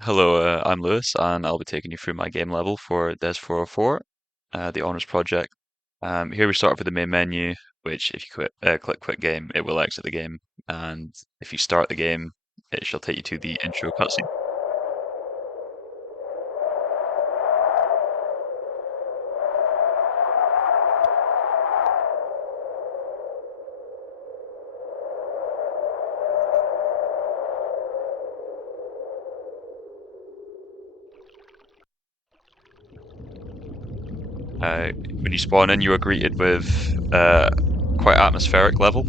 Hello, I'm Lewis, and I'll be taking you through my game level for Des 404, the Honors Project. Here we start off with the main menu, which if you click Quit Game, it will exit the game, and if you start the game, it shall take you to the intro cutscene. When you spawn in, you are greeted with quite atmospheric level,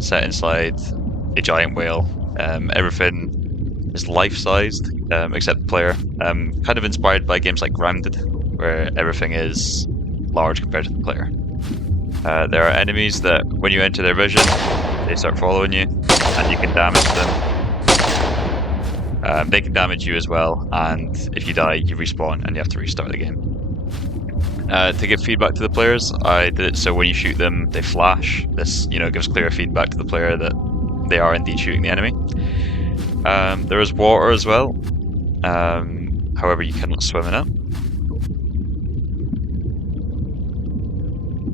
set inside a giant whale. Everything is life-sized, except the player. Kind of inspired by games like Grounded, where everything is large compared to the player. There are enemies that, when you enter their vision, they start following you, and you can damage them. They can damage you as well, and if you die, you respawn and you have to restart the game. To give feedback to the players, I did it so when you shoot them, they flash. This, gives clear feedback to the player that they are indeed shooting the enemy. There is water as well. However, you cannot swim in it.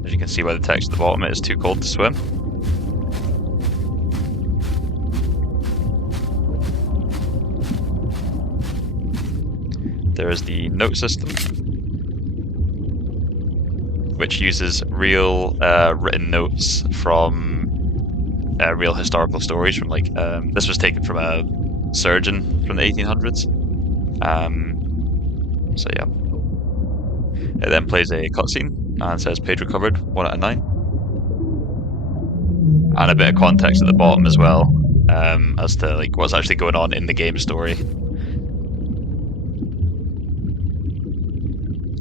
As you can see by the text at the bottom, it is too cold to swim. There is the note system, which uses real written notes from real historical stories. From this was taken from a surgeon from the 1800s. So yeah, it then plays a cutscene and says page recovered 1 out of 9, and a bit of context at the bottom as well, as to what's actually going on in the game story.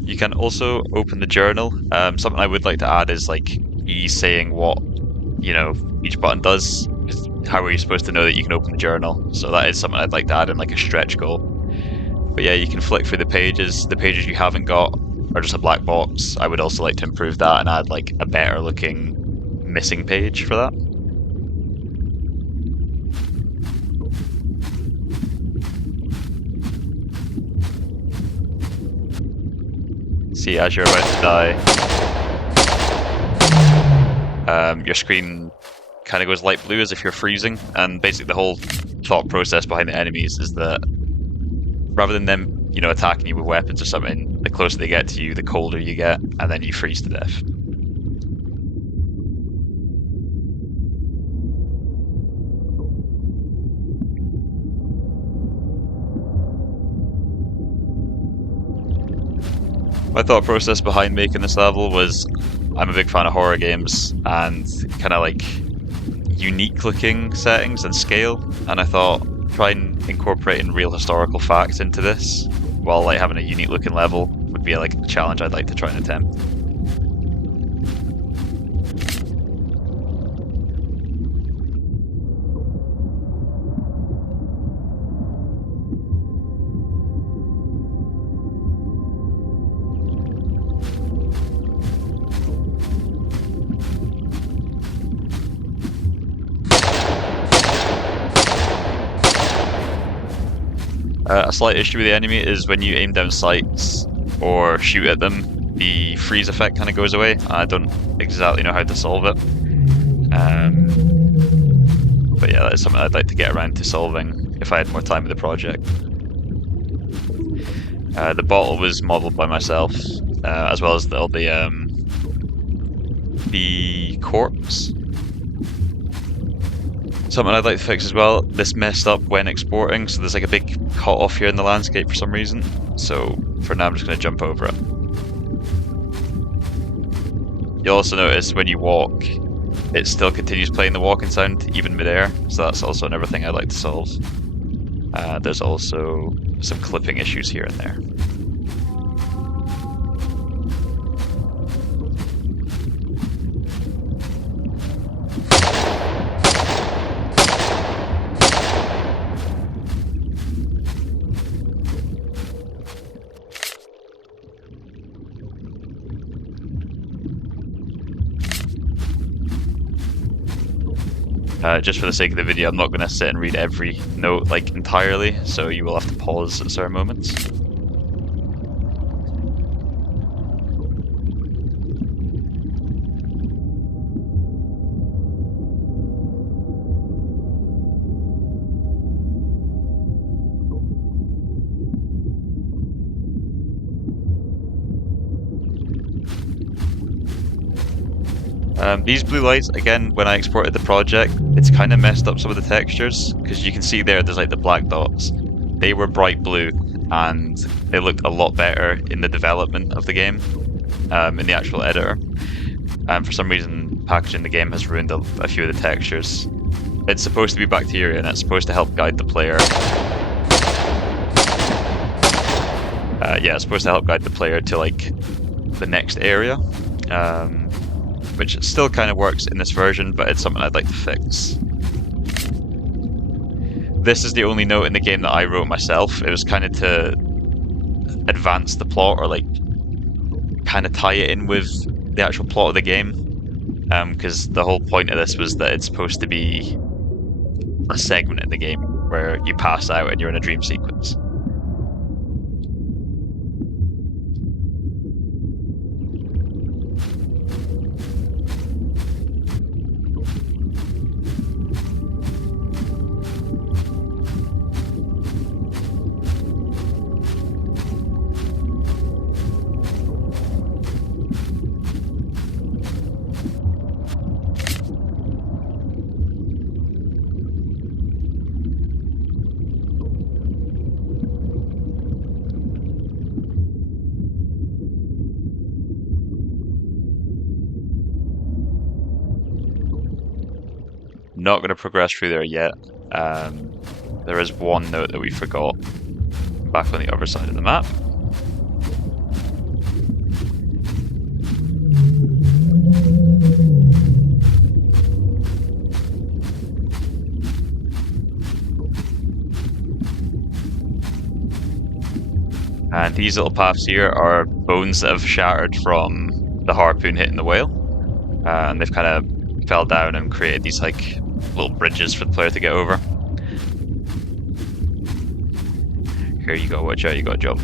You can also open the journal. Something I would like to add is you saying what each button does. How are you supposed to know that you can open the journal? So that is something I'd like to add in a stretch goal. But yeah, you can flick through the pages. The pages you haven't got are just a black box. I would also like to improve that and add a better looking missing page for that. See, as you're about to die, your screen kind of goes light blue as if you're freezing, and basically the whole thought process behind the enemies is that rather than them, attacking you with weapons or something, the closer they get to you, the colder you get, and then you freeze to death. My thought process behind making this level was I'm a big fan of horror games and kind of unique looking settings and scale, and I thought try and incorporating real historical facts into this while having a unique looking level would be a challenge I'd like to try and attempt. A slight issue with the enemy is when you aim down sights or shoot at them, the freeze effect kind of goes away. I don't exactly know how to solve it. But yeah, that is something I'd like to get around to solving if I had more time with the project. The bottle was modelled by myself, as well as the corpse. Something I'd like to fix as well, this messed up when exporting, so there's a big cut off here in the landscape for some reason. So for now I'm just going to jump over it. You'll also notice when you walk, it still continues playing the walking sound even mid-air, so that's also another thing I'd like to solve. There's also some clipping issues here and there. Just for the sake of the video, I'm not going to sit and read every note like entirely, so you will have to pause at certain moments. These blue lights, again, when I exported the project, it's kind of messed up some of the textures, because you can see there's like the black dots. They were bright blue, and they looked a lot better in the development of the game, in the actual editor. And for some reason, packaging the game has ruined a few of the textures. It's supposed to be bacteria, and it's supposed to help guide the player. Yeah, it's supposed to help guide the player to like the next area. Which still kind of works in this version, but it's something I'd like to fix. This is the only note in the game that I wrote myself. It was kind of to advance the plot, or like kind of tie it in with the actual plot of the game. Because the whole point of this was that it's supposed to be a segment in the game where you pass out and you're in a dream sequence. Not going to progress through there yet. There is one note that we forgot back on the other side of the map. And these little paths here are bones that have shattered from the harpoon hitting the whale. And they've kind of fell down and created these like little bridges for the player to get over. Here you go, watch out, you got a jump.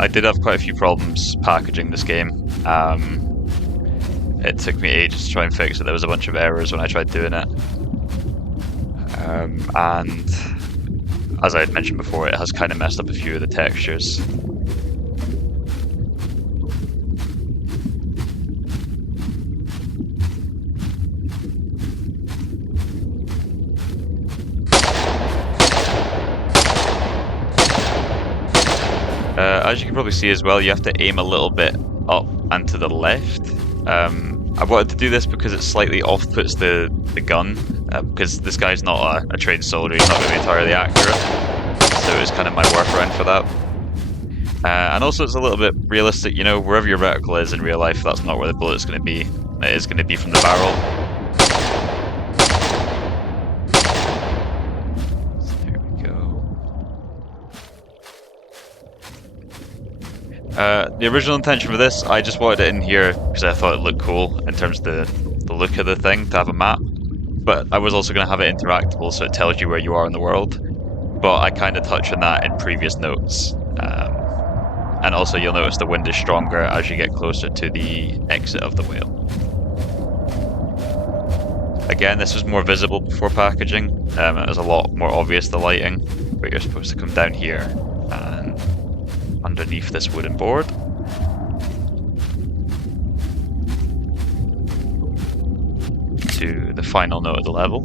I did have quite a few problems packaging this game. It took me ages to try and fix it. There was a bunch of errors when I tried doing it. And as I had mentioned before, it has kind of messed up a few of the textures. As you can probably see as well, you have to aim a little bit up and to the left. I wanted to do this because it slightly off-puts the gun, because this guy's not a trained soldier, he's not going to be entirely accurate. So it's kind of my workaround for that. And also it's a little bit realistic, you know, wherever your reticle is in real life, that's not where the bullet's going to be. It is going to be from the barrel. The original intention for this, I just wanted it in here because I thought it looked cool in terms of the look of the thing, to have a map. But I was also going to have it interactable so it tells you where you are in the world. But I kind of touched on that in previous notes. And also you'll notice the wind is stronger as you get closer to the exit of the whale. Again, this was more visible before packaging. It was a lot more obvious, the lighting. But you're supposed to come down here and underneath this wooden board. To the final note of the level,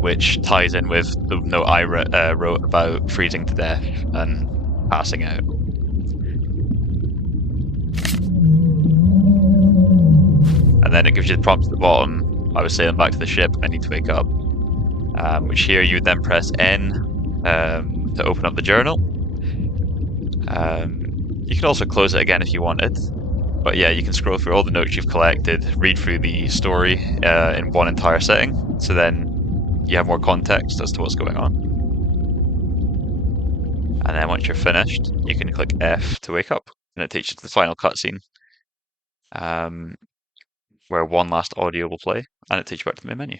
which ties in with the note I wrote about freezing to death and passing out. and then it gives you the prompt at the bottom. I was sailing back to the ship. I need to wake up. Which here you would then press N to open up the journal. You can also close it again if you wanted. But yeah, you can scroll through all the notes you've collected, read through the story in one entire setting, so then you have more context as to what's going on. And then once you're finished, you can click F to wake up, and it takes you to the final cutscene, where one last audio will play, and it takes you back to the main menu.